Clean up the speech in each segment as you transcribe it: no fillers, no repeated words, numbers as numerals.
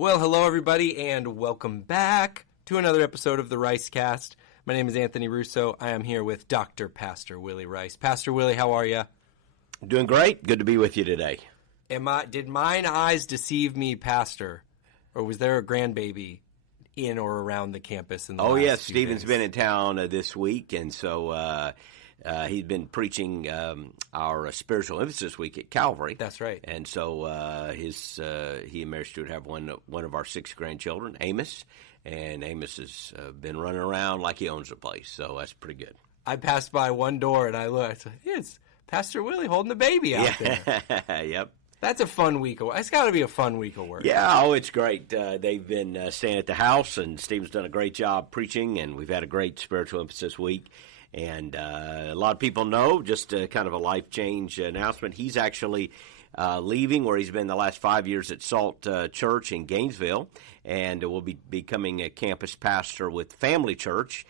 Well, hello everybody, and welcome back to another episode of the Ricecast. My name is Anthony Russo. I am here with Dr. Pastor Willie Rice. Pastor Willie, how are you? Doing great. Good to be with you today. Did mine eyes deceive me, Pastor? Or was there a grandbaby in or around the campus in the last yes, few Stephen's days? been in town this week, and so he's been preaching our spiritual emphasis week at Calvary. That's right. And so he and Mary Stewart have one of our 6 grandchildren, Amos, and Amos has been running around like he owns the place, so that's pretty good. I passed by one door and I looked. It's Pastor Willie holding the baby out there. Yep. That's a fun week. It's got to be a fun week of work. Yeah, it's great. They've been staying at the house, and Stephen's done a great job preaching, and we've had a great spiritual emphasis week. And a lot of people know, just kind of a life change announcement, he's actually leaving where he's been the last 5 years at Salt Church in Gainesville, and will be becoming a campus pastor with Family Church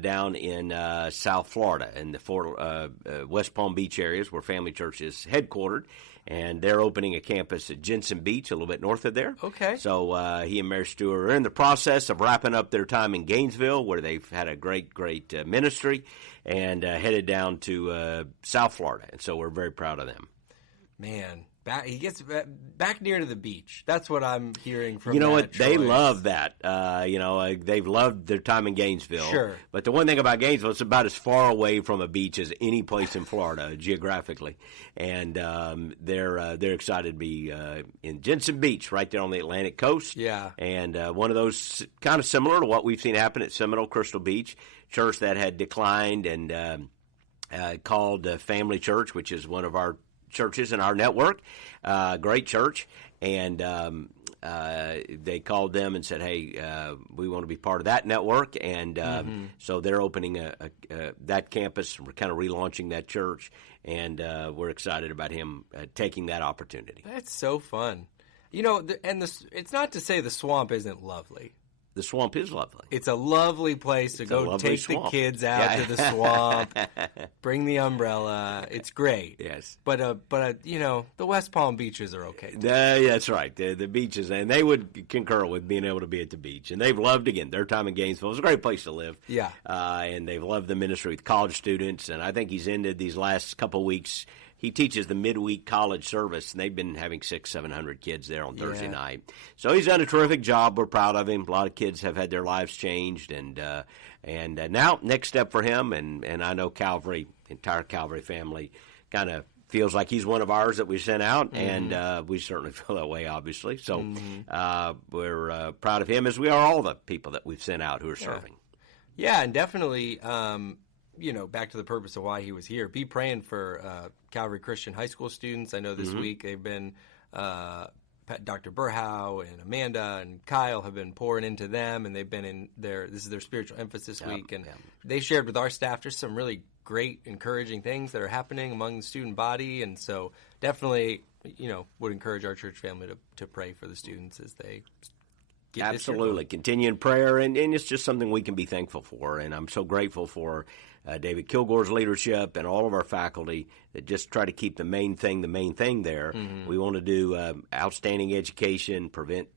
down in South Florida, in the West Palm Beach areas where Family Church is headquartered. And they're opening a campus at Jensen Beach, a little bit north of there. Okay. So he and Mary Stewart are in the process of wrapping up their time in Gainesville, where they've had a great ministry, and headed down to South Florida. And so we're very proud of them. Man, he gets back near to the beach. That's what I'm hearing from. You know what? choice. They love that. They've loved their time in Gainesville. Sure. But the one thing about Gainesville, it's about as far away from a beach as any place in Florida geographically, and they're excited to be in Jensen Beach, right there on the Atlantic coast. Yeah. And one of those kind of similar to what we've seen happen at Seminole Crystal Beach, church that had declined and called Family Church, which is one of our churches in our network, great church, and they called them and said, hey, we want to be part of that network, and so they're opening that campus. We're kind of relaunching that church, and we're excited about him taking that opportunity. That's so fun. You know, it's not to say the swamp isn't lovely. The swamp is lovely. It's a lovely place to go take swamp. the kids out to the swamp, bring the umbrella. It's great. Yes. But the West Palm beaches are okay too. That's right. The beaches, and they would concur with being able to be at the beach. And they've loved, again, their time in Gainesville. It's a great place to live. Yeah. And they've loved the ministry with college students. And I think he's ended these last couple of weeks. He teaches the midweek college service, and they've been having 600-700 kids there on Thursday night. So he's done a terrific job. We're proud of him. A lot of kids have had their lives changed, and now next step for him, and I know Calvary, entire Calvary family, kind of feels like he's one of ours that we sent out, and we certainly feel that way, obviously. So we're proud of him, as we are all the people that we've sent out who are serving. Yeah, and definitely. Back to the purpose of why he was here. Be praying for Calvary Christian high school students. I know this week they've been, Dr. Burhow and Amanda and Kyle have been pouring into them, and they've been in this is their spiritual emphasis week. And they shared with our staff just some really great, encouraging things that are happening among the student body. And so definitely, would encourage our church family to pray for the students as they get Absolutely. Continue in prayer, and it's just something we can be thankful for. And I'm so grateful for David Kilgore's leadership and all of our faculty that just try to keep the main thing there. We want to do outstanding education, present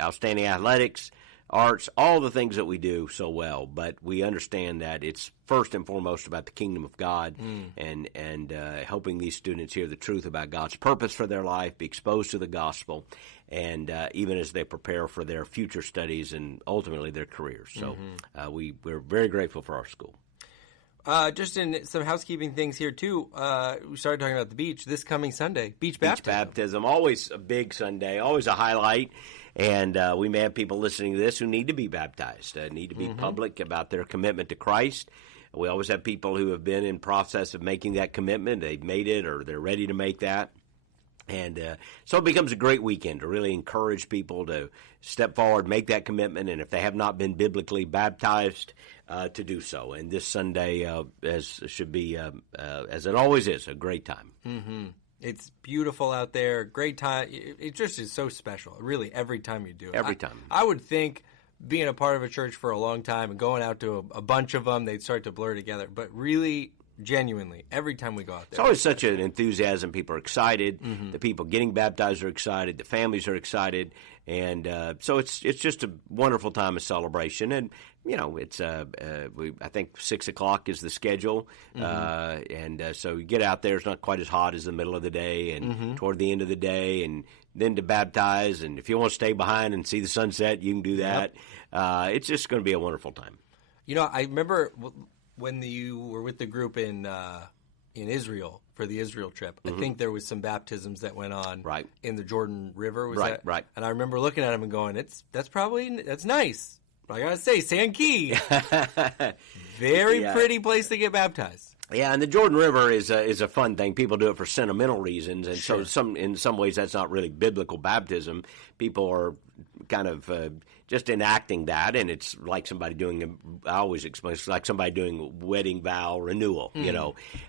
outstanding athletics, arts, all the things that we do so well. But we understand that it's first and foremost about the kingdom of God and helping these students hear the truth about God's purpose for their life, be exposed to the gospel, and even as they prepare for their future studies and ultimately their careers. So we're very grateful for our school. Just in some housekeeping things here, too, we started talking about the beach this coming Sunday, beach baptism, always a big Sunday, always a highlight. And we may have people listening to this who need to be baptized, need to be public about their commitment to Christ. We always have people who have been in process of making that commitment. They've made it or they're ready to make that. And so it becomes a great weekend to really encourage people to step forward, make that commitment, and if they have not been biblically baptized, to do so. And this Sunday should be, as it always is, a great time. Mm-hmm. It's beautiful out there, great time. It just is so special, really, every time you do it. Every time. I would think being a part of a church for a long time and going out to a bunch of them, they'd start to blur together. But really, Genuinely, every time we go out there. It's always such an enthusiasm. People are excited. The people getting baptized are excited. The families are excited. And so it's just a wonderful time of celebration. And, it's I think 6 o'clock is the schedule. And so you get out there. It's not quite as hot as the middle of the day and toward the end of the day. And then to baptize. And if you want to stay behind and see the sunset, you can do that. Yep. It's just going to be a wonderful time. I remember when you were with the group in Israel for the Israel trip, I think there was some baptisms that went on in the Jordan River. Right. And I remember looking at them and going, that's nice. But I got to say, San Key, very pretty place to get baptized. Yeah, and the Jordan River is a fun thing. People do it for sentimental reasons, and so in some ways that's not really biblical baptism. People are kind of just enacting that, and it's like somebody doing. I always explain it's like somebody doing a wedding vow renewal.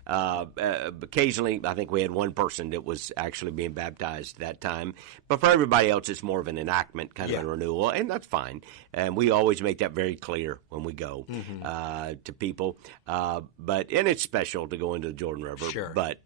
Occasionally, I think we had one person that was actually being baptized that time, but for everybody else, it's more of an enactment kind of a renewal, and that's fine. And we always make that very clear when we go to people. And it's special to go into the Jordan River, but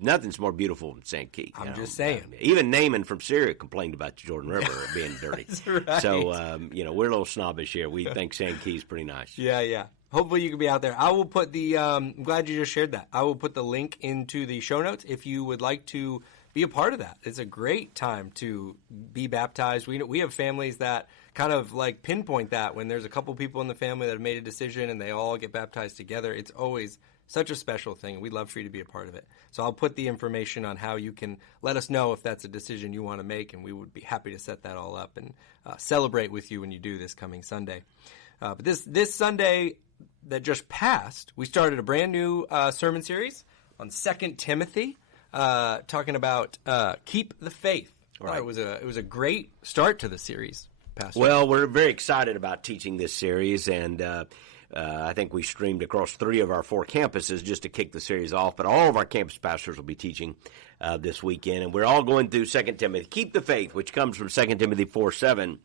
nothing's more beautiful than St. Key. I'm just saying. Even Naaman from Syria complained about the Jordan River being dirty. That's right. So, we're a little snobbish here. We think St. Key's pretty nice. Yeah. Hopefully you can be out there. I will put the I'm glad you just shared that. I will put the link into the show notes if you would like to be a part of that. It's a great time to be baptized. We have families that kind of like pinpoint that when there's a couple people in the family that have made a decision and they all get baptized together. It's always such a special thing. We'd love for you to be a part of it. So I'll put the information on how you can let us know if that's a decision you want to make, and we would be happy to set that all up and celebrate with you when you do this coming Sunday. But this Sunday that just passed, we started a brand new sermon series on 2 Timothy, talking about keep the faith. Right. It was a great start to the series, Pastor. Well, we're very excited about teaching this series, and I think we streamed across 3 of our 4 campuses just to kick the series off, but all of our campus pastors will be teaching this weekend, and we're all going through 2 Timothy. Keep the faith, which comes from 2 Timothy 4:7,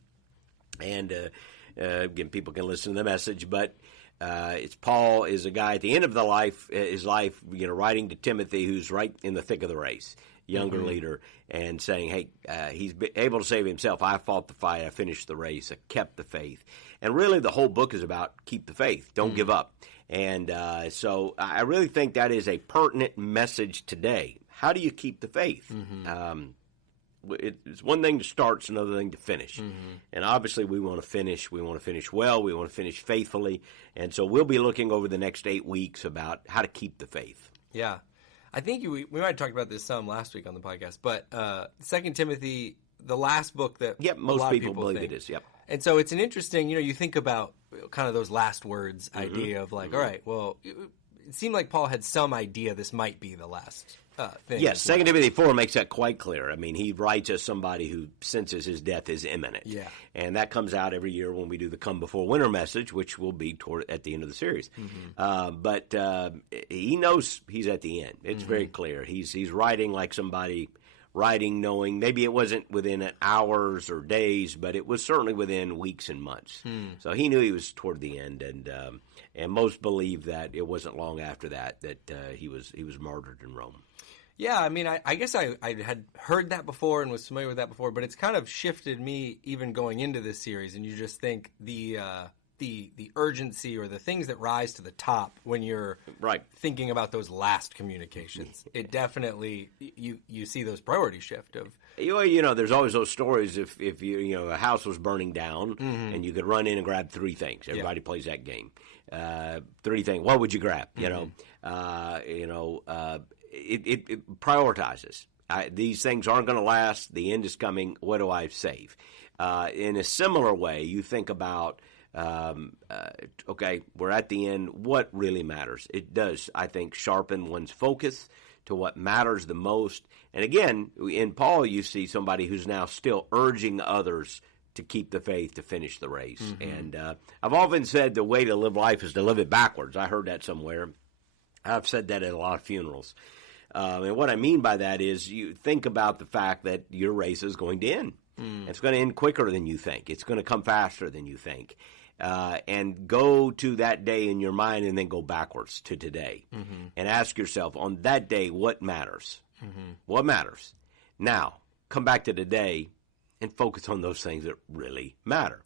and again, people can listen to the message, but it's Paul is a guy at the end of his life, writing to Timothy, who's right in the thick of the race, younger leader, and saying, hey, he's been able to save himself. I fought the fight. I finished the race. I kept the faith. And really the whole book is about keep the faith. Don't give up. And so I really think that is a pertinent message today. How do you keep the faith? It's one thing to start, it's another thing to finish. And obviously we want to finish. We want to finish well. We want to finish faithfully. And so we'll be looking over the next 8 weeks about how to keep the faith. Yeah. I think we might have talked about this some last week on the podcast, but 2 Timothy, the last book that most people believe it is. Yep. And so it's an interesting, you think about kind of those last words idea of like, all right, well, it seemed like Paul had some idea this might be the last thing. Yes, 2 Timothy 4 makes that quite clear. I mean, he writes as somebody who senses his death is imminent. Yeah. And that comes out every year when we do the Come Before Winter message, which will be at the end of the series. But he knows he's at the end. It's very clear. He's writing like somebody writing knowing maybe it wasn't within hours or days, but it was certainly within weeks and months. So he knew he was toward the end, and most believe that it wasn't long after that he was martyred in Rome. Yeah, I mean, I guess I had heard that before and was familiar with that before, but it's kind of shifted me even going into this series, and you just think the urgency or the things that rise to the top when you're thinking about those last communications. It definitely, you see those priority shift of... there's always those stories if a house was burning down and you could run in and grab 3 things. Everybody plays that game. 3 things. What would you grab? It prioritizes. These things aren't going to last. The end is coming. What do I save? In a similar way, you think about, okay, we're at the end. What really matters? It does, I think, sharpen one's focus to what matters the most. And again, in Paul, you see somebody who's now still urging others to keep the faith, to finish the race. And I've often said the way to live life is to live it backwards. I heard that somewhere. I've said that at a lot of funerals. And what I mean by that is you think about the fact that your race is going to end. It's going to end quicker than you think. It's going to come faster than you think. and go to that day in your mind and then go backwards to today and ask yourself on that day what matters. What matters? Now, come back to today and focus on those things that really matter.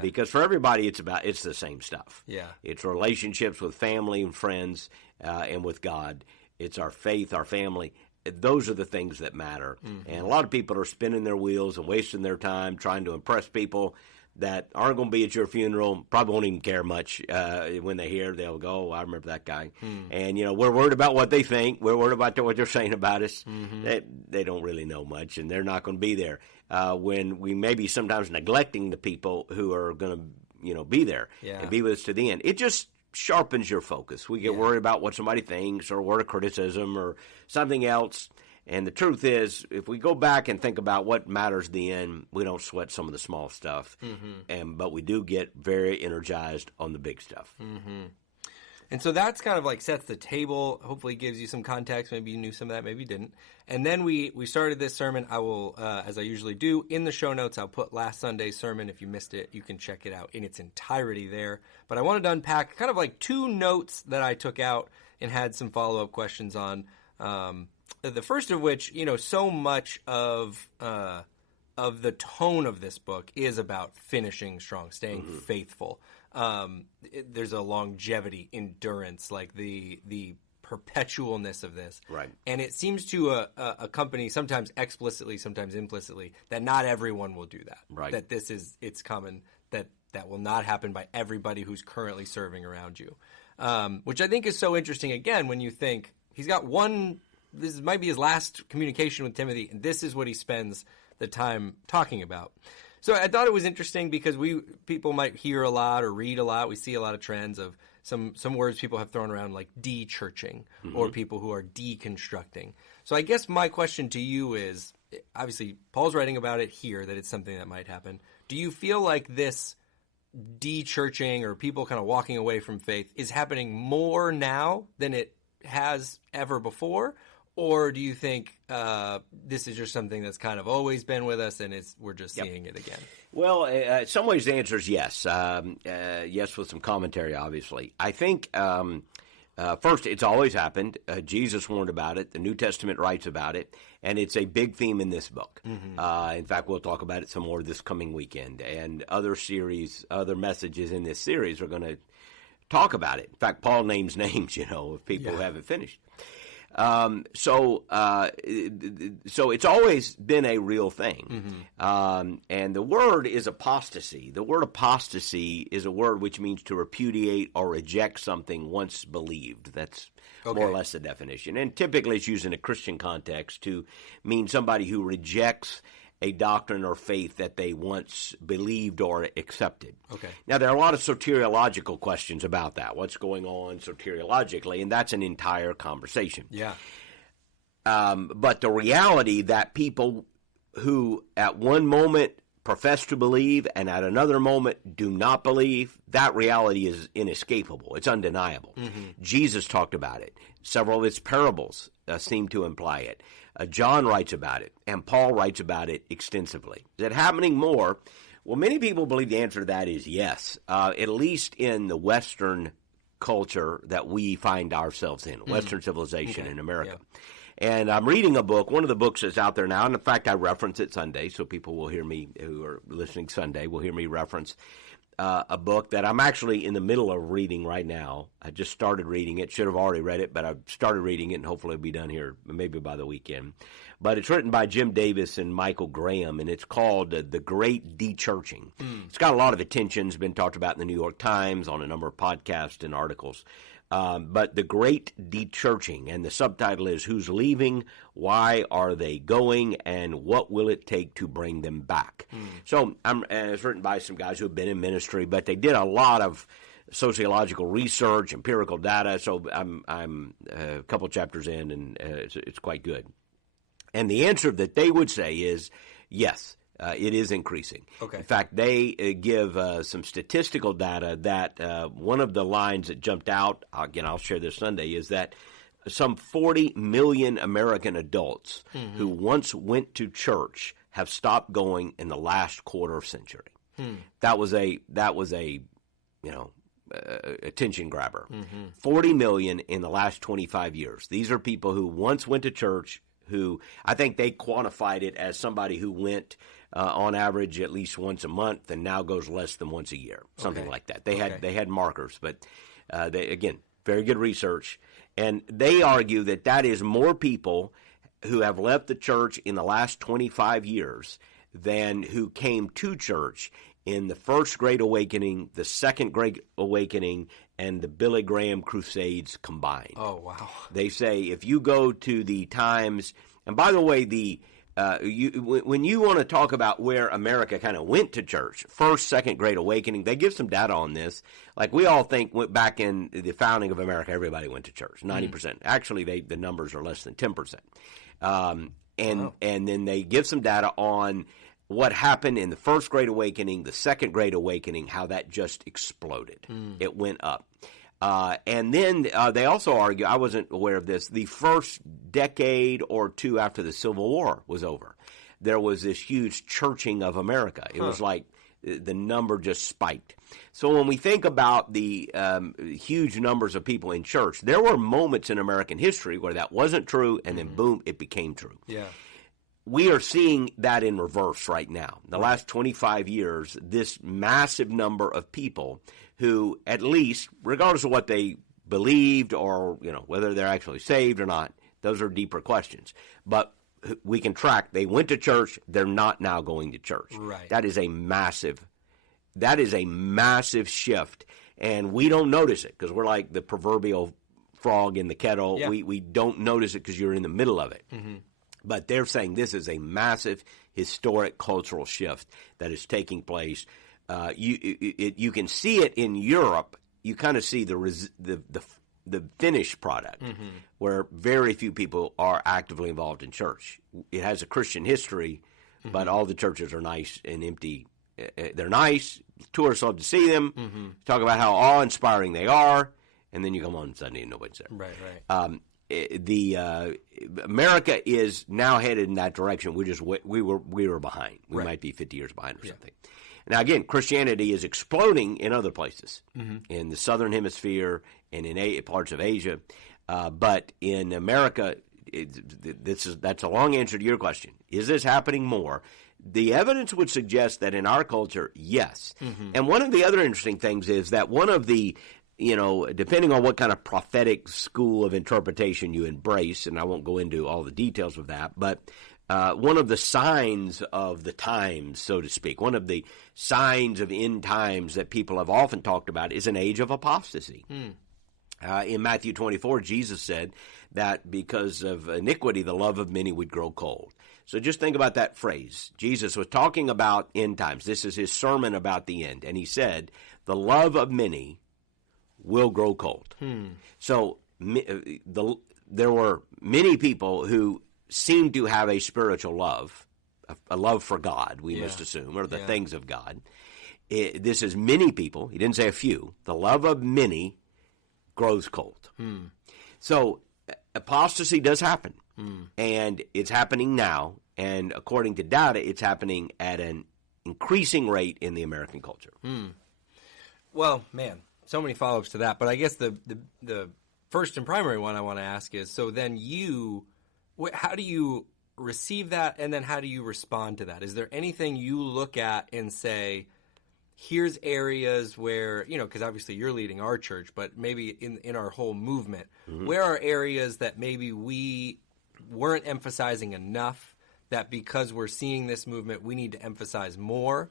Because for everybody, it's the same stuff. It's relationships with family and friends and with God. It's our faith, our family. Those are the things that matter. And a lot of people are spinning their wheels and wasting their time trying to impress people that aren't going to be at your funeral, probably won't even care much when they hear. They'll go, oh, I remember that guy. And, we're worried about what they think. We're worried about what they're saying about us. They don't really know much, and they're not going to be there. When we may be sometimes neglecting the people who are going to, be there and be with us to the end. It just sharpens your focus. We get worried about what somebody thinks or a word of criticism or something else. And the truth is, if we go back and think about what matters at the end, we don't sweat some of the small stuff, but we do get very energized on the big stuff. And so that's kind of like sets the table, hopefully gives you some context. Maybe you knew some of that, maybe you didn't. And then we started this sermon. I will, as I usually do, in the show notes, I'll put last Sunday's sermon. If you missed it, you can check it out in its entirety there. But I wanted to unpack kind of like two notes that I took out and had some follow-up questions on. The first of which, so much of the tone of this book is about finishing strong, staying faithful. There's a longevity, endurance, like the perpetualness of this. Right. And it seems to accompany, sometimes explicitly, sometimes implicitly, that not everyone will do that. Right. That it's common, that will not happen by everybody who's currently serving around you. Which I think is so interesting, again, when you think he's got this might be his last communication with Timothy, and this is what he spends the time talking about. So I thought it was interesting because people might hear a lot or read a lot. We see a lot of trends of some words people have thrown around like de-churching or people who are deconstructing. So I guess my question to you is, obviously Paul's writing about it here, that it's something that might happen. Do you feel like this de-churching or people kind of walking away from faith is happening more now than it has ever before? Or do you think this is just something that's kind of always been with us and we're just seeing it again? Well, in some ways the answer is yes. Yes, with some commentary, obviously. I think, first, it's always happened. Jesus warned about it. The New Testament writes about it. And it's a big theme in this book. In fact, we'll talk about it some more this coming weekend. And other messages in this series are going to talk about it. In fact, Paul names names, of people who haven't finished. So it's always been a real thing. And the word is apostasy. The word apostasy is a word which means to repudiate or reject something once believed. That's more or less the definition. And typically it's used in a Christian context to mean somebody who rejects a doctrine or faith that they once believed or accepted. Now, there are a lot of soteriological questions about that. What's going on soteriologically? And that's an entire conversation. But the reality that people who at one moment profess to believe and at another moment do not believe, that reality is inescapable. It's undeniable. Jesus talked about it. Several of his parables seem to imply it. John writes about it, and Paul writes about it extensively. Is it happening more? Well, many people believe the answer to that is yes, at least in the Western culture that we find ourselves in, Western civilization in America. And I'm reading a book, one of the books that's out there now, and in fact I reference it Sunday, so people will hear me, who are listening Sunday, will hear me reference a book that I'm actually in the middle of reading right now. I just started reading it. Should have already read it, but I've started reading it, and hopefully it'll be done here maybe by the weekend. But it's written by Jim Davis and Michael Graham, and it's called The Great De-Churching. It's got a lot of attention. It's been talked about in the New York Times, on a number of podcasts and articles. But The Great De-Churching, and the subtitle is Who's Leaving, Why Are They Going, and What Will It Take to Bring Them Back? So it's written by some guys who have been in ministry, but they did a lot of sociological research, empirical data, so I'm a couple chapters in, and it's quite good. And the answer that they would say is yes. It is increasing. In fact, they give some statistical data that one of the lines that jumped out, again, I'll share this Sunday, is that some 40 million American adults who once went to church have stopped going in the last quarter century. That was a attention grabber. 40 million in the last 25 years. These are people who once went to church, who I think they quantified it as somebody who went on average at least once a month and now goes less than once a year, something like that. They had markers, but they, again, very good research. And they argue that that is more people who have left the church in the last 25 years than who came to church in the First Great Awakening, the Second Great Awakening, and the Billy Graham Crusades combined. Oh, wow. They say if you go to the times, and by the way, when you want to talk about where America kind of went to church, First, Second Great Awakening, they give some data on this. Like we all think back in the founding of America, everybody went to church, 90%. Actually, the numbers are less than 10%. And then they give some data on what happened in the First Great Awakening, the Second Great Awakening, how that just exploded. It went up. And then they also argue, I wasn't aware of this, the first decade or two after the Civil War was over, there was this huge churching of America. It was like the number just spiked. So when we think about the huge numbers of people in church, there were moments in American history where that wasn't true, and then boom, it became true. Yeah. We are seeing that in reverse right now. The last 25 years, this massive number of people who, at least, regardless of what they believed or whether they're actually saved or not, those are deeper questions. But we can track, they went to church, they're not now going to church. Right. That is a massive shift, and we don't notice it because we're like the proverbial frog in the kettle. Yeah. We don't notice it because you're in the middle of it. But they're saying this is a massive historic cultural shift that is taking place. You can see it in Europe. You kind of see the finished product, where very few people are actively involved in church. It has a Christian history, but all the churches are nice and empty. They're nice. Tourists love to see them. Talk about how awe-inspiring they are, and then you come on Sunday and nobody's there. Right. America is now headed in that direction. We were behind. We might be 50 years behind or something. Now, again, Christianity is exploding in other places, in the southern hemisphere and in parts of Asia. But in America, that's a long answer to your question. Is this happening more? The evidence would suggest that in our culture, yes. And one of the other interesting things is that one of the, depending on what kind of prophetic school of interpretation you embrace, and I won't go into all the details of that, but one of the signs of the times, so to speak, one of the signs of end times that people have often talked about is an age of apostasy. In Matthew 24, Jesus said that because of iniquity, the love of many would grow cold. So just think about that phrase. Jesus was talking about end times. This is his sermon about the end. And he said, the love of many will grow cold. So there were many people who seemed to have a spiritual love, a love for God, we must assume, or the things of God. This is many people. He didn't say a few. The love of many grows cold. So apostasy does happen, and it's happening now, and according to data, it's happening at an increasing rate in the American culture. Well, man, so many follow-ups to that, but I guess the first and primary one I want to ask is, so then how do you receive that, and then how do you respond to that? Is there anything you look at and say, here's areas where, because obviously you're leading our church, but maybe in our whole movement, where are areas that maybe we weren't emphasizing enough, that because we're seeing this movement, we need to emphasize more,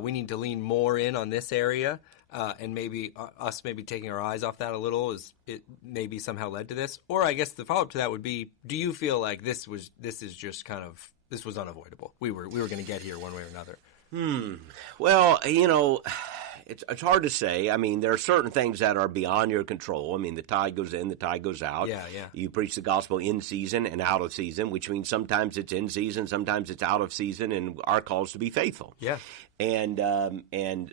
we need to lean more in on this area, and maybe us taking our eyes off that a little is it maybe somehow led to this? Or I guess the follow-up to that would be, do you feel like this was unavoidable? We were going to get here one way or another. Well, it's hard to say. I mean, there are certain things that are beyond your control. I mean, the tide goes in, the tide goes out. Yeah. You preach the gospel in season and out of season, which means sometimes it's in season, sometimes it's out of season, and our call is to be faithful. Yeah. And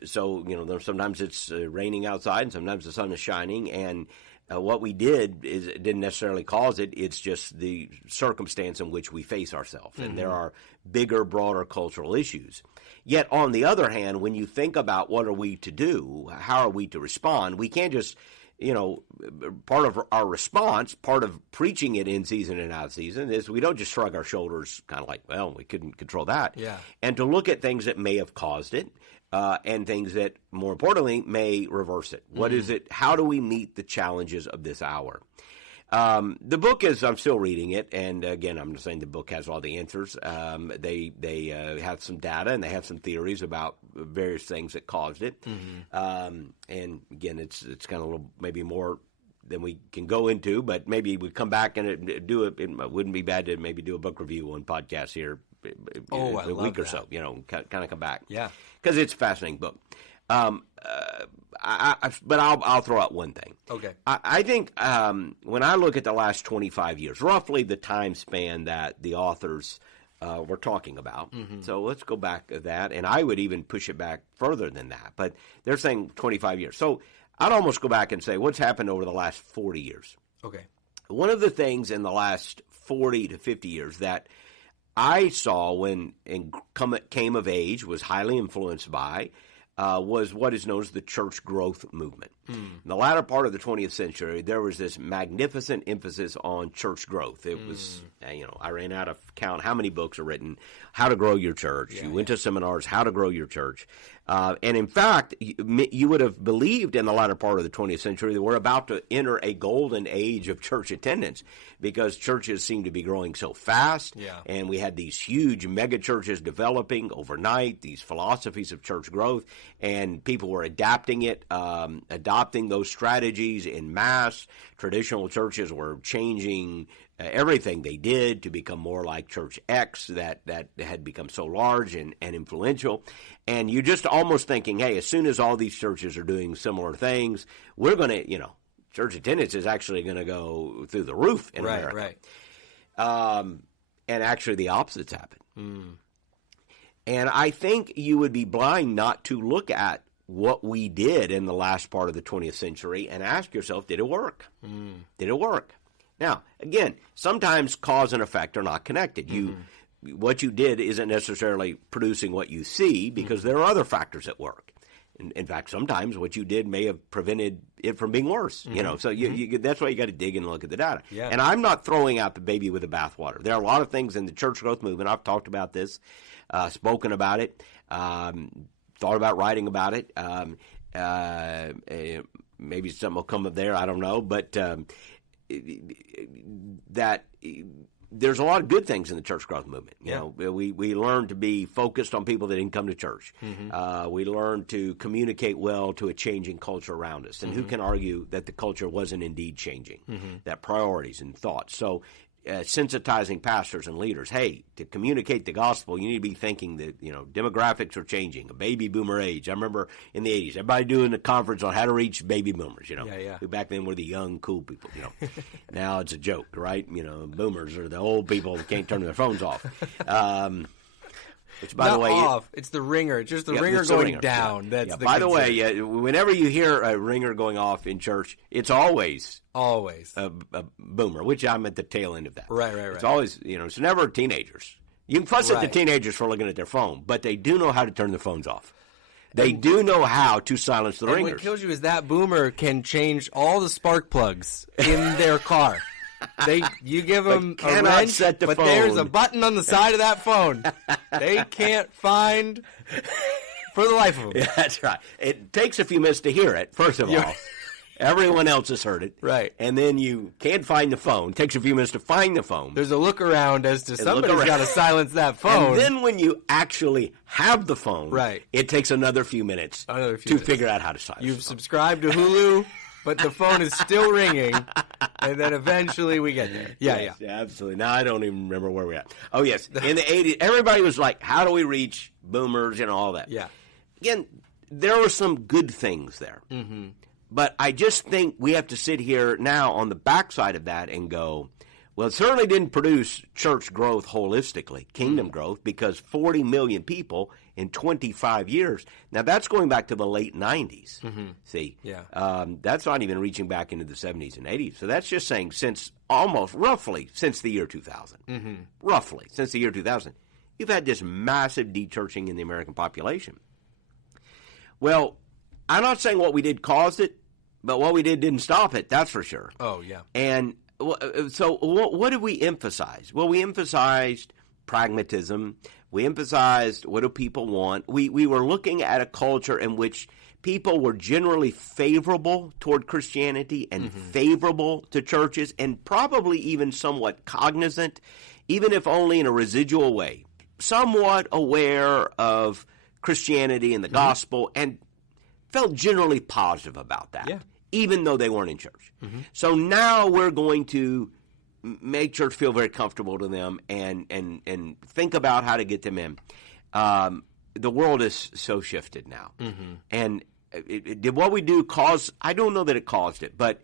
so, sometimes it's raining outside and sometimes the sun is shining. And What we did didn't necessarily cause it. It's just the circumstance in which we face ourselves. And there are bigger, broader cultural issues. Yet, on the other hand, when you think about what are we to do, how are we to respond, we can't just, part of our response, part of preaching it in season and out of season is we don't just shrug our shoulders kind of like, well, we couldn't control that. Yeah. And to look at things that may have caused it. And things that, more importantly, may reverse it. What is it? How do we meet the challenges of this hour? The book is, I'm still reading it, and again, I'm not saying the book has all the answers. They have some data, and they have some theories about various things that caused it. And again, it's kind of a little, maybe more than we can go into, but maybe we come back and it wouldn't be bad to maybe do a book review on podcast here a week or so, kind of come back. Yeah. Because it's a fascinating book. But I'll throw out one thing. Okay. I think when I look at the last 25 years, roughly the time span that the authors were talking about. So let's go back to that, and I would even push it back further than that. But they're saying 25 years. So I'd almost go back and say what's happened over the last 40 years. Okay. One of the things in the last 40 to 50 years that I saw when came of age, was highly influenced by, was what is known as the church growth movement. In the latter part of the 20th century, there was this magnificent emphasis on church growth. It was, I ran out of count how many books are written, how to grow your church. You went to seminars, how to grow your church. And in fact, you would have believed in the latter part of the 20th century that we're about to enter a golden age of church attendance because churches seem to be growing so fast. Yeah. And we had these huge mega churches developing overnight, these philosophies of church growth, and people were adapting those strategies in mass. Traditional churches were changing everything they did to become more like Church X that had become so large and influential. And you're just almost thinking, hey, as soon as all these churches are doing similar things, we're going to, church attendance is actually going to go through the roof in America. Right. And actually the opposite's happened. And I think you would be blind not to look at what we did in the last part of the 20th century and ask yourself, did it work? Did it work? Now, again, sometimes cause and effect are not connected. What you did isn't necessarily producing what you see because there are other factors at work. In fact, sometimes what you did may have prevented it from being worse. So that's why you got to dig and look at the data. Yeah. And I'm not throwing out the baby with the bathwater. There are a lot of things in the church growth movement. I've talked about this, spoken about it, thought about writing about it. Maybe something will come up there. I don't know, but that there's a lot of good things in the church growth movement. You know, we learn to be focused on people that didn't come to church. We learn to communicate well to a changing culture around us. And who can argue that the culture wasn't indeed changing, that priorities and thoughts. So sensitizing pastors and leaders, hey, to communicate the gospel, you need to be thinking that, demographics are changing, a baby boomer age. I remember in the 80s, everybody doing a conference on how to reach baby boomers, who back then were the young, cool people, Now it's a joke, right? Boomers are the old people that can't turn their phones off. Which, by the way, off. It's the ringer. It's just the ringer going down. That's the by the way, whenever you hear a ringer going off in church, it's always a boomer, which I'm at the tail end of that. Right. It's always, it's never teenagers. You can fuss at the teenagers for looking at their phone, but they do know how to turn their phones off. They do know how to silence the ringers. What kills you is that boomer can change all the spark plugs in their car. You give them a wrench, but there's a button on the side of that phone. They can't find for the life of them. Yeah, that's right. It takes a few minutes to hear it, first of all. Everyone else has heard it. Right. And then you can't find the phone. It takes a few minutes to find the phone. There's a look around as to somebody's got to silence that phone. And then when you actually have the phone, it takes anher few minutes to figure out how to silence You've subscribed to Hulu, but the phone is still ringing, and then eventually we get there. Yeah, absolutely. Now I don't even remember where we're at. Oh, yes. In the 80s, everybody was like, how do we reach boomers and all that? Yeah. Again, there were some good things there. But I just think we have to sit here now on the backside of that and go, well, it certainly didn't produce church growth holistically, kingdom growth, because 40 million people in 25 years. Now, that's going back to the late 90s. See? Yeah. That's not even reaching back into the 70s and 80s. So that's just saying roughly since the year 2000. Roughly since the year 2000. You've had this massive de-churching in the American population. Well, I'm not saying what we did caused it, but what we did didn't stop it, that's for sure. Oh, yeah. And so what did we emphasize? Well, we emphasized pragmatism. We emphasized what do people want. We were looking at a culture in which people were generally favorable toward Christianity and favorable to churches and probably even somewhat cognizant, even if only in a residual way, somewhat aware of Christianity and the gospel and felt generally positive about that. Yeah. Even though they weren't in church. So now we're going to make church feel very comfortable to them and think about how to get them in. The world is so shifted now. And did what we do cause – I don't know that it caused it, but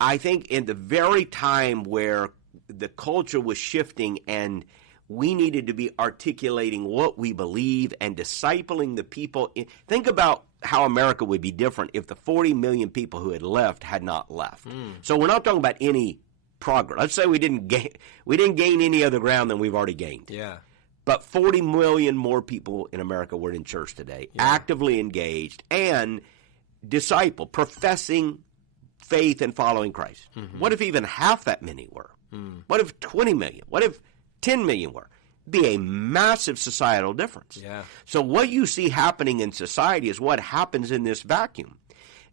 I think in the very time where the culture was shifting and we needed to be articulating what we believe and discipling the people – think about – how America would be different if the 40 million people who had left had not left. So we're not talking about any progress. Let's say we didn't gain any other ground than we've already gained. Yeah. But 40 million more people in America were in church today, actively engaged and professing faith and following Christ. What if even half that many were? What if 20 million? What if 10 million were? Be a massive societal difference. Yeah. So what you see happening in society is what happens in this vacuum.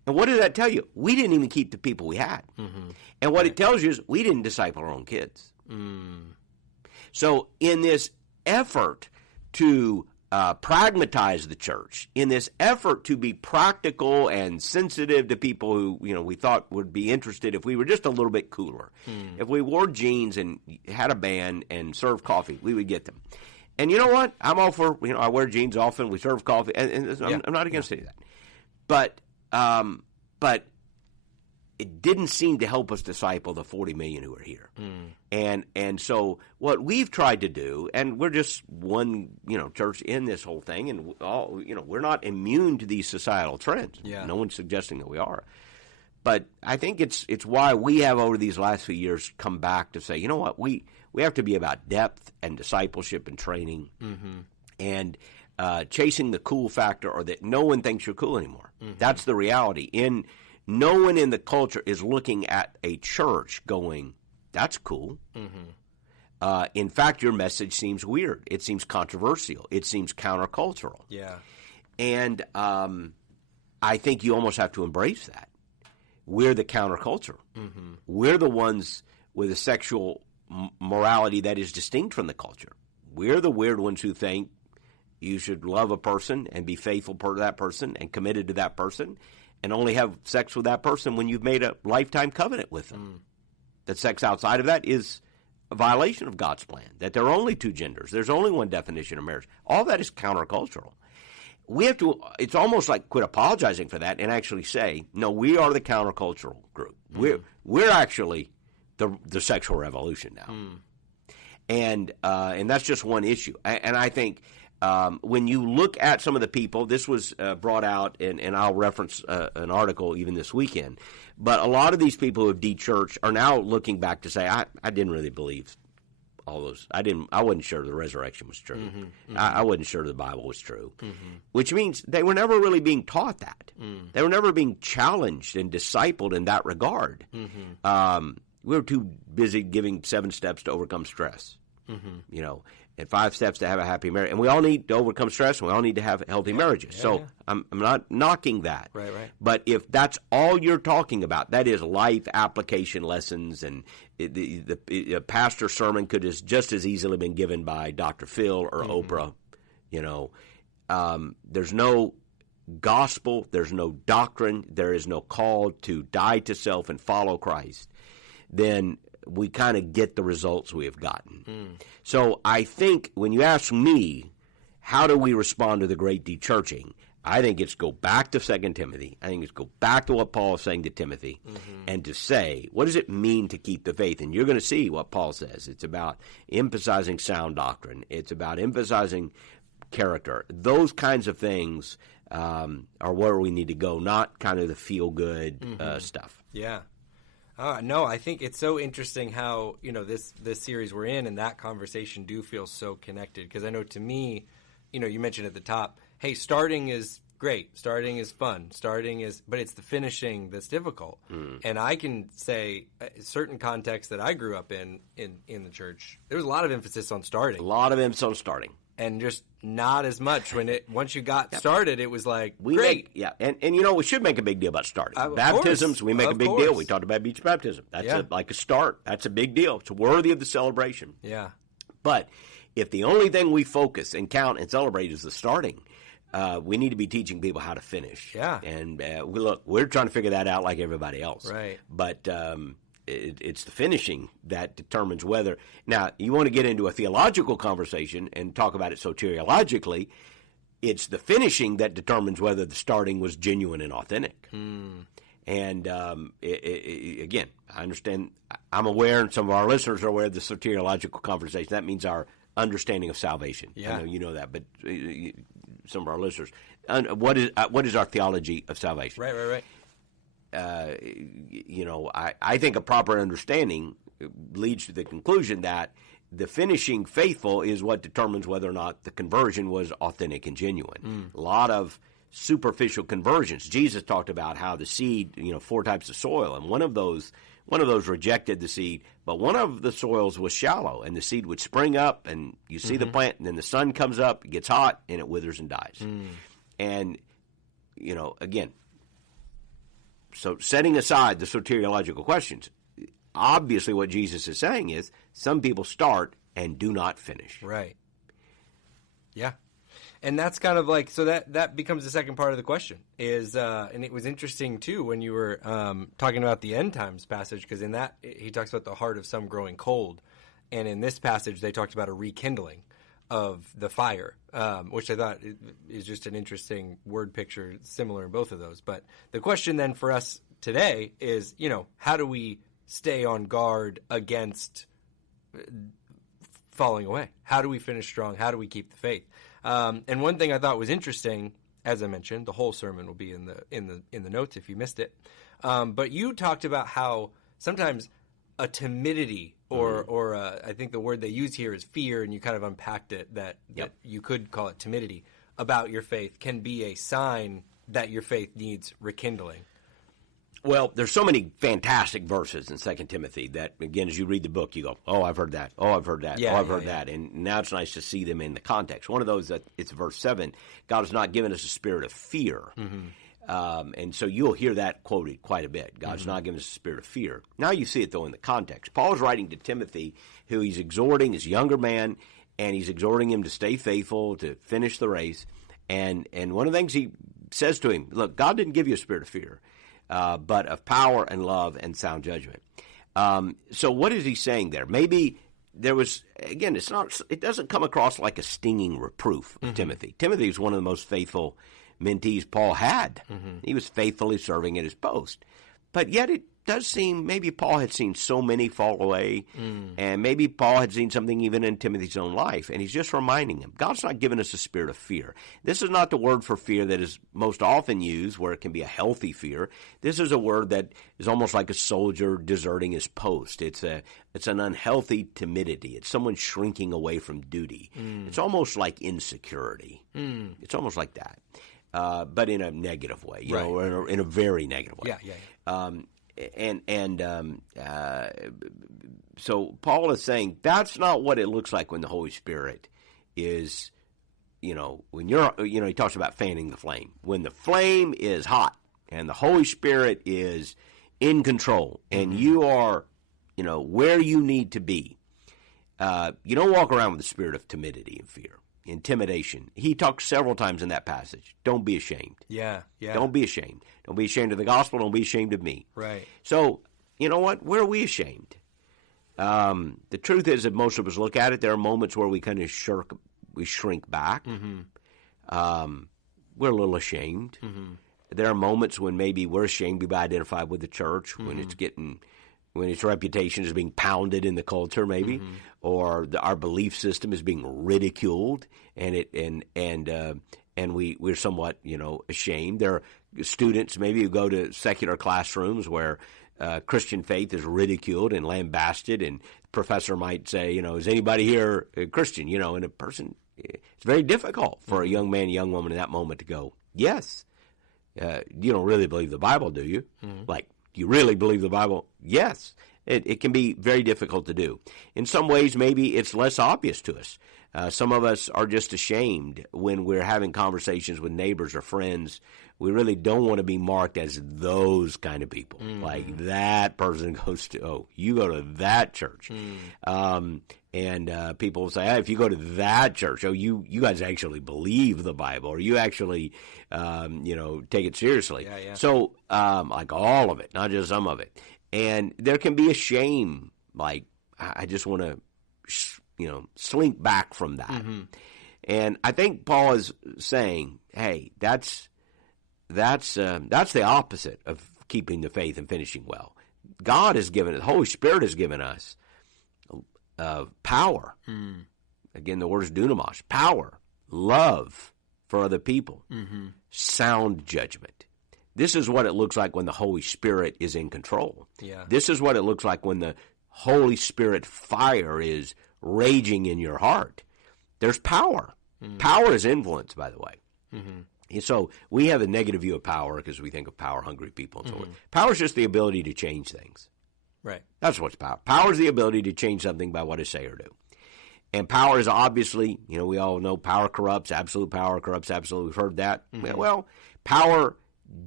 And what does that tell you? We didn't even keep the people we had. And what it tells you is we didn't disciple our own kids. So in this effort to pragmatize the church, in this effort to be practical and sensitive to people who we thought would be interested if we were just a little bit cooler. If we wore jeans and had a band and served coffee, we would get them. And you know what? I'm all for, I wear jeans often, we serve coffee, and I'm not against any of that. But it didn't seem to help us disciple the 40 million who are here. And so what we've tried to do, and we're just one, church in this whole thing, and we're not immune to these societal trends. Yeah. No one's suggesting that we are. But I think it's why we have over these last few years come back to say, you know what, we have to be about depth and discipleship and training and chasing the cool factor, or that no one thinks you're cool anymore. That's the reality. No one in the culture is looking at a church going, that's cool. In fact, your message seems weird. It seems controversial. It seems countercultural. Yeah. And I think you almost have to embrace that. We're the counterculture. We're the ones with a sexual morality that is distinct from the culture. We're the weird ones who think you should love a person and be faithful to that person and committed to that person, and only have sex with that person when you've made a lifetime covenant with them. That sex outside of that is a violation of God's plan, that there are only two genders, there's only one definition of marriage. All that is countercultural. We have to, it's almost like quit apologizing for that and actually say, no, we are the countercultural group. We're actually the sexual revolution now. And that's just one issue. And I think when you look at some of the people, this was brought out, and I'll reference an article even this weekend, but a lot of these people who have de-churched are now looking back to say, I didn't really believe all those. I wasn't sure the resurrection was true. I wasn't sure the Bible was true, which means they were never really being taught that. They were never being challenged and discipled in that regard. We were too busy giving 7 steps to overcome stress, and 5 steps to have a happy marriage. And we all need to overcome stress, and we all need to have healthy marriages. So I'm not knocking that. Right. But if that's all you're talking about, that is life application lessons, and the pastor's sermon could have just as easily been given by Dr. Phil or Oprah. There's no gospel, there's no doctrine, there is no call to die to self and follow Christ, then we kind of get the results we have gotten. So I think when you ask me, how do we respond to the great de-churching, I think it's go back to 2 Timothy. I think it's go back to what Paul is saying to Timothy and to say, what does it mean to keep the faith? And you're going to see what Paul says. It's about emphasizing sound doctrine. It's about emphasizing character. Those kinds of things are where we need to go, not kind of the feel-good stuff. Yeah. No, I think it's so interesting how, this series we're in and that conversation do feel so connected. Because I know to me, you mentioned at the top, hey, starting is great. Starting is fun. But it's the finishing that's difficult. And I can say certain contexts that I grew up in the church, there was a lot of emphasis on starting. A lot of emphasis on starting. And just not as much once you got started, it was like, great. And we should make a big deal about starting. Baptisms, we make a big deal. We talked about beach baptism. That's like a start. That's a big deal. It's worthy of the celebration. Yeah. But if the only thing we focus and count and celebrate is the starting, we need to be teaching people how to finish. Yeah. And we're trying to figure that out like everybody else. Right. But it's the finishing that determines whether. Now, you want to get into a theological conversation and talk about it soteriologically. It's the finishing that determines whether the starting was genuine and authentic. And again, I understand. I'm aware, and some of our listeners are aware of the soteriological conversation. That means our understanding of salvation. Yeah. I know you know that, but some of our listeners, what is our theology of salvation? Right. I think a proper understanding leads to the conclusion that the finishing faithful is what determines whether or not the conversion was authentic and genuine. A lot of superficial conversions. Jesus talked about how the seed, 4 types of soil, and one of those rejected the seed, but one of the soils was shallow, and the seed would spring up, and you see the plant, and then the sun comes up, it gets hot, and it withers and dies. And, again, so setting aside the soteriological questions, obviously what Jesus is saying is some people start and do not finish. Right. Yeah. And that's kind of like, so that becomes the second part of the question is, and it was interesting too when you were talking about the end times passage, because in that he talks about the heart of some growing cold. And in this passage, they talked about a rekindling of the fire, which I thought is just an interesting word picture, similar in both of those. But the question then for us today is, how do we stay on guard against falling away? How do we finish strong? How do we keep the faith? And one thing I thought was interesting, as I mentioned, the whole sermon will be in the notes if you missed it. But you talked about how sometimes a timidity or I think the word they use here is fear, and you kind of unpacked it that you could call it timidity about your faith can be a sign that your faith needs rekindling. Well, there's so many fantastic verses in 2 Timothy that, again, as you read the book, you go, oh, I've heard that. Oh, I've heard that. I've heard that. And now it's nice to see them in the context. One of those, it's verse 7, God has not given us a spirit of fear. And so you'll hear that quoted quite a bit. God's not given us a spirit of fear. Now you see it, though, in the context. Paul is writing to Timothy, who he's exhorting, his younger man, and he's exhorting him to stay faithful, to finish the race. And one of the things he says to him, look, God didn't give you a spirit of fear, but of power and love and sound judgment. So what is he saying there? Maybe there was, again, it doesn't come across like a stinging reproof of Timothy. Timothy was one of the most faithful mentees Paul had. He was faithfully serving at his post. But yet it does seem maybe Paul had seen so many fall away, and maybe Paul had seen something even in Timothy's own life, and he's just reminding him, God's not given us a spirit of fear. This is not the word for fear that is most often used where it can be a healthy fear. This is a word that is almost like a soldier deserting his post. It's an unhealthy timidity. It's someone shrinking away from duty. It's almost like insecurity. It's almost like that. But in a negative way, you know, or in a very negative way. So Paul is saying that's not what it looks like when the Holy Spirit is, when he talks about fanning the flame. When the flame is hot and the Holy Spirit is in control and you are, where you need to be, you don't walk around with the spirit of timidity and fear. Intimidation. He talks several times in that passage. Don't be ashamed. Yeah. Don't be ashamed. Don't be ashamed of the gospel. Don't be ashamed of me. Right. So, you know what? Where are we ashamed? The truth is that most of us look at it, there are moments where we kind of shrink back. We're a little ashamed. There are moments when maybe we're ashamed to be identified with the church, when when its reputation is being pounded in the culture, maybe, or our belief system is being ridiculed, and we're somewhat, ashamed. There are students maybe who go to secular classrooms where Christian faith is ridiculed and lambasted, and the professor might say, is anybody here a Christian? And a person, it's very difficult for a young man, young woman in that moment to go, yes. You don't really believe the Bible, do you? Like, do you really believe the Bible? Yes. It can be very difficult to do. In some ways, maybe it's less obvious to us. Some of us are just ashamed when we're having conversations with neighbors or friends. We really don't want to be marked as those kind of people. Like that person goes to, you go to that church. And people will say, hey, if you go to that church, you guys actually believe the Bible, or you actually, take it seriously. Yeah. So, like all of it, not just some of it. And there can be a shame, like, I just want to, slink back from that. And I think Paul is saying, hey, that's the opposite of keeping the faith and finishing well. God has given it, the Holy Spirit has given us power. Again, the word is dunamis, power, love for other people, sound judgment. This is what it looks like when the Holy Spirit is in control. Yeah. This is what it looks like when the Holy Spirit fire is raging in your heart. There's power. Power is influence, by the way. And so we have a negative view of power because we think of power-hungry people and so on. Power is just the ability to change things. Right. That's what's power. Power is the ability to change something by what I say or do. And power is obviously, we all know power corrupts, absolute power corrupts absolute. We've heard that. Well, power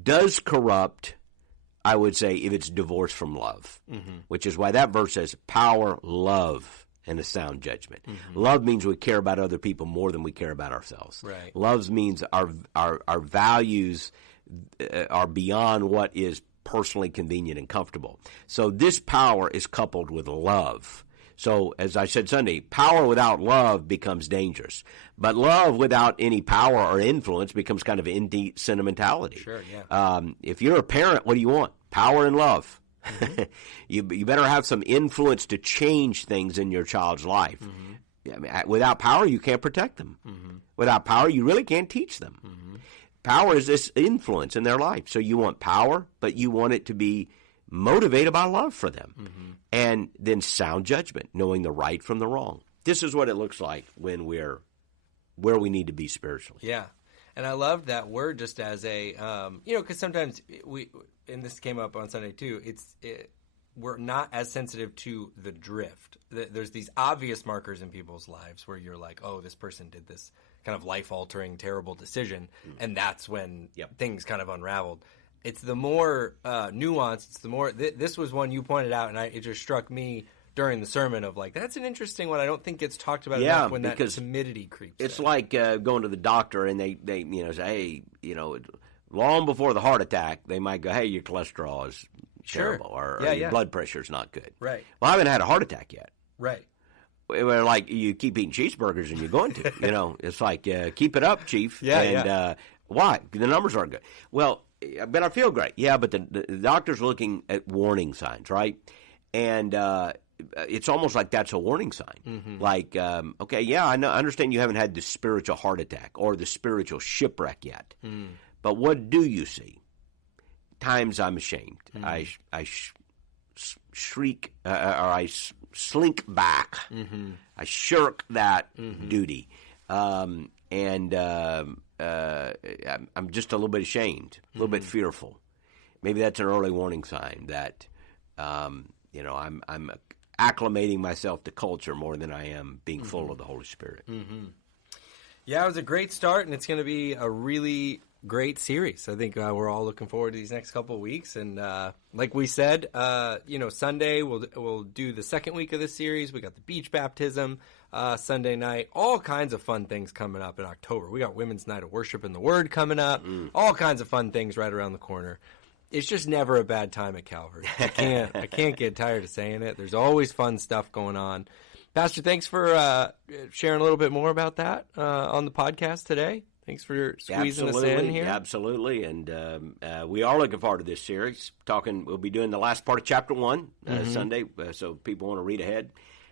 does corrupt, I would say, if it's divorced from love, which is why that verse says power, love, and a sound judgment. Love means we care about other people more than we care about ourselves. Right. Love means our values are beyond what is personally convenient and comfortable. So this power is coupled with love. So as I said Sunday, power without love becomes dangerous. But love without any power or influence becomes kind of empty sentimentality. Sure, yeah. If you're a parent, what do you want? Power and love. You better have some influence to change things in your child's life. I mean, without power, you can't protect them. Without power, you really can't teach them. Power is this influence in their life. So you want power, but you want it to be motivated by love for them. And then sound judgment, knowing the right from the wrong. This is what it looks like when we're where we need to be spiritually. Yeah. And I loved that word just as a, because sometimes and this came up on Sunday too, we're not as sensitive to the drift. There's these obvious markers in people's lives where you're like, oh, this person did this kind of life-altering, terrible decision, and that's when things kind of unraveled. It's the more nuanced, it's the more, this was one you pointed out, and it just struck me during the sermon of like, that's an interesting one. I don't think gets talked about enough when that timidity creeps in. It's like going to the doctor and they say, hey, long before the heart attack, they might go, hey, your cholesterol is terrible, or your blood pressure is not good. Right. Well, I haven't had a heart attack yet. Right. Where like you keep eating cheeseburgers and you're going to, it's like, keep it up, Chief. Why? The numbers aren't good. Well, but I feel great. Yeah, but the doctor's looking at warning signs, right? And it's almost like that's a warning sign. Like, okay, yeah, I understand you haven't had the spiritual heart attack or the spiritual shipwreck yet. But what do you see? Times I'm ashamed. I shriek, or I slink back. I shirk that duty. And I'm just a little bit ashamed, a little bit fearful. Maybe that's an early warning sign that, I'm acclimating myself to culture more than I am being full of the Holy Spirit. Yeah, it was a great start, and it's going to be a really great series. I think we're all looking forward to these next couple of weeks. And like we said, Sunday we'll do the second week of this series. We got the beach baptism Sunday night. All kinds of fun things coming up in October. We got Women's Night of Worship and the Word coming up. All kinds of fun things right around the corner. It's just never a bad time at Calvary. I can't get tired of saying it. There's always fun stuff going on. Pastor, thanks for sharing a little bit more about that on the podcast today. Thanks for squeezing us in here. Absolutely, and we are looking forward to this series. We'll be doing the last part of chapter 1 Sunday, so people want to read ahead.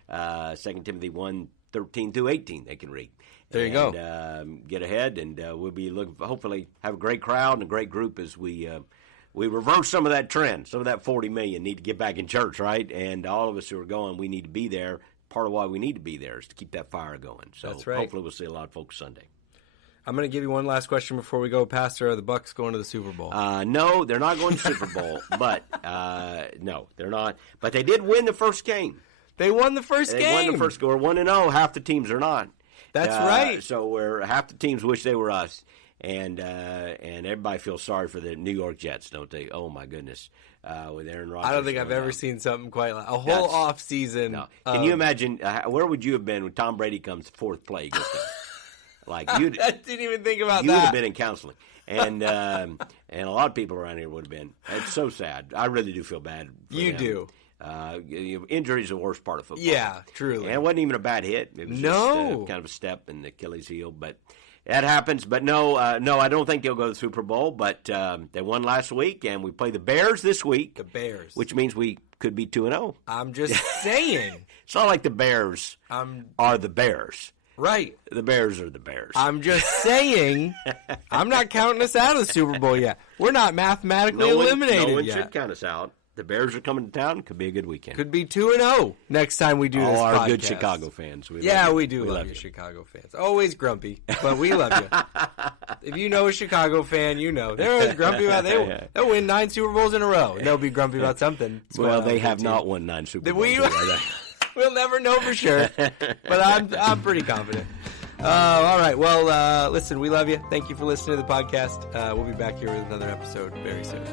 2 Timothy 1:13 through 18 they can read. There you go. Get ahead, and we'll be looking for, hopefully have a great crowd and a great group as we reverse some of that trend. Some of that 40 million need to get back in church, right? And all of us who are going, we need to be there. Part of why we need to be there is to keep that fire going. So that's right. Hopefully we'll see a lot of folks Sunday. I'm going to give you one last question before we go. Pastor, are the Bucs going to the Super Bowl? No, they're not going to the Super Bowl. But no, they're not. But they did win the first game. They won the first game. They won the first score. 1-0. Half the teams are not. That's right. So half the teams wish they were us, and everybody feels sorry for the New York Jets, don't they? Oh my goodness, with Aaron Rodgers. I don't think I've ever seen something quite like a whole off season. No. Can you imagine where would you have been when Tom Brady comes fourth play? Like you didn't even think about that. You would have been in counseling, and a lot of people around here would have been. It's so sad. I really do feel bad. You do. Injury is the worst part of football. Yeah, truly. And it wasn't even a bad hit. It was just kind of a step in the Achilles heel. But that happens. But no, I don't think they'll go to the Super Bowl. But they won last week, and we play the Bears this week. The Bears. Which means we could be 2-0. I'm just saying. It's not like the Bears are the Bears. Right. The Bears are the Bears. I'm just saying, I'm not counting us out of the Super Bowl yet. We're not mathematically eliminated yet. No one should count us out. The Bears are coming to town. Could be a good weekend. Could be 2-0 next time we do this podcast. Our good Chicago fans. We do love you, Chicago fans. Always grumpy, but we love you. If you know a Chicago fan, you know. They're always grumpy about they'll win 9 Super Bowls in a row. And they'll be grumpy about something. Well, they have not won 9 Super Bowls. We'll never know for sure, but I'm pretty confident. All right. Well, listen, we love you. Thank you for listening to the podcast. We'll be back here with another episode very soon.